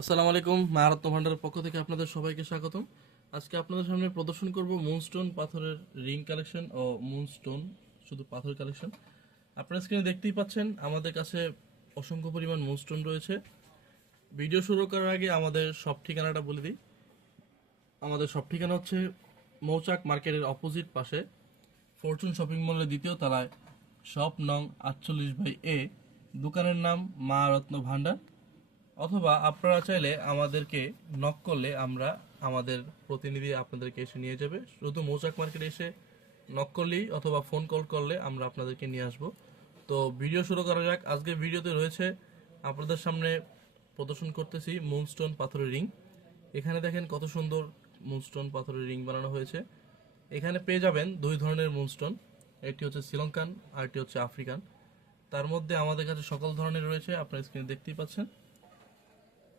আসসালামু আলাইকুম। মাহারত্ন ভান্ডারের পক্ষ থেকে আপনাদের সবাইকে স্বাগতম। আজকে আপনাদের সামনে প্রদর্শন করব মুনস্টোন পাথরের রিং কালেকশন ও মুনস্টোন শুধু পাথর কালেকশন। আপনারা স্ক্রিনে দেখতেই পাচ্ছেন আমাদের কাছে অসংখ্য পরিমাণ মুনস্টোন রয়েছে। ভিডিও শুরু করার আগে আমাদের সব ঠিকানাটা বলে দিই। আমাদের সব ঠিকানা হচ্ছে মৌচাক মার্কেটের অপোজিট পাশে ফরচুন শপিং মলের দ্বিতীয় তলায়, শপ নং 48/A, দোকানের নাম মা রত্ন ভান্ডার। অথবা আপনারা চাইলে আমাদেরকে নক করলে আমরা আমাদের প্রতিনিধি আপনাদেরকে এসে নিয়ে যাবে। শুধু মৌচাক মার্কেটে এসে নক করলেই অথবা ফোন কল করলে আমরা আপনাদেরকে নিয়ে আসব। তো ভিডিও শুরু করা যাক। আজকে ভিডিওতে রয়েছে আপনাদের সামনে প্রদর্শন করতেছি মুনস্টোন পাথরের রিং। এখানে দেখেন কত সুন্দর মুনস্টোন পাথরের রিং বানানো হয়েছে। এখানে পেয়ে যাবেন দুই ধরনের মুনস্টোন, একটি হচ্ছে শ্রীলঙ্কান আর একটি হচ্ছে আফ্রিকান। তার মধ্যে আমাদের কাছে সকল ধরনের রয়েছে, আপনার স্ক্রিনে দেখতেই পাচ্ছেন।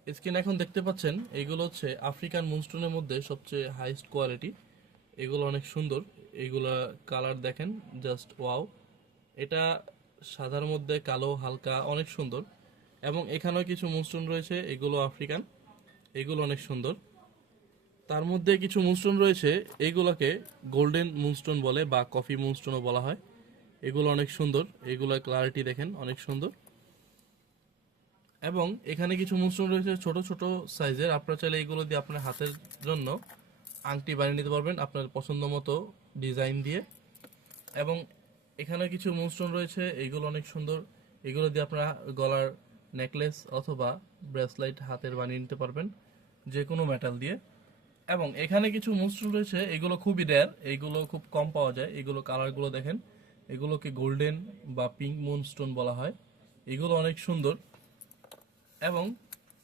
স্ক্রিন এখন দেখতে পাচ্ছেন এইগুলো হচ্ছে আফ্রিকান মুনস্টোনের মধ্যে সবচেয়ে হাইস্ট কোয়ালিটি। এগুলো অনেক সুন্দর, এগুলা কালার দেখেন জাস্ট ওয়াও। এটা সাদার মধ্যে কালো হালকা অনেক সুন্দর। এবং এখানেও কিছু মুনস্টোন রয়েছে, এগুলো আফ্রিকান, এগুলো অনেক সুন্দর। তার মধ্যে কিছু মুনস্টোন রয়েছে, এগুলোকে গোল্ডেন মুনস্টোন বলে বা কফি মুনস্টোনও বলা হয়। এগুলো অনেক সুন্দর, এগুলোর ক্লারিটি দেখেন অনেক সুন্দর। এবং এখানে কিছু মুনস্টোন রয়েছে ছোট ছোট সাইজের, আপনারা চাইলে এগুলো দিয়ে আপনার হাতের জন্য আংটি বানিয়ে নিতে পারবেন আপনার পছন্দ মতো ডিজাইন দিয়ে। এবং এখানে কিছু মুনস্টোন রয়েছে, এইগুলো অনেক সুন্দর, এগুলো দিয়ে আপনারা গলার নেকলেস অথবা ব্রেসলাইট হাতের বানিয়ে নিতে পারবেন যে কোনো মেটাল দিয়ে। এবং এখানে কিছু মুনস্টোন রয়েছে, এগুলো খুবই রেয়ার, এইগুলো খুব কম পাওয়া যায়। এগুলো কালারগুলো দেখেন, এগুলোকে গোল্ডেন বা পিঙ্ক মুনস্টোন বলা হয়। এগুলো অনেক সুন্দর। এবং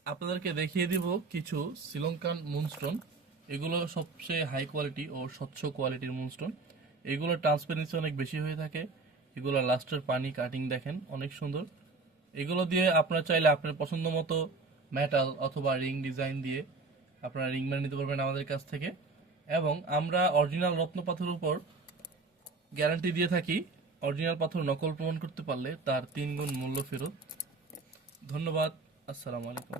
আপনাদেরকে দেখিয়ে দিব কিছু শ্রীলঙ্কান মুনস্টোন। এগুলো সবচেয়ে হাই কোয়ালিটি ও স্বচ্ছ কোয়ালিটির মুনস্টোন। এগুলোর ট্রান্সপারেন্সি অনেক বেশি হয়ে থাকে। এগুলোর লাস্টের পানি কাটিং দেখেন অনেক সুন্দর। এগুলো দিয়ে আপনারা চাইলে আপনার পছন্দ মতো মেটাল অথবা রিং ডিজাইন দিয়ে আপনারা রিং বানিয়ে নিতে পারবেন আমাদের কাছ থেকে। এবং আমরা অরিজিনাল রত্ন পাথরের উপর গ্যারান্টি দিয়ে থাকি, অরিজিনাল পাথর নকল প্রমাণ করতে পারলে তার 3 গুণ মূল্য ফেরত। ধন্যবাদ। আসসালামু আলাইকুম।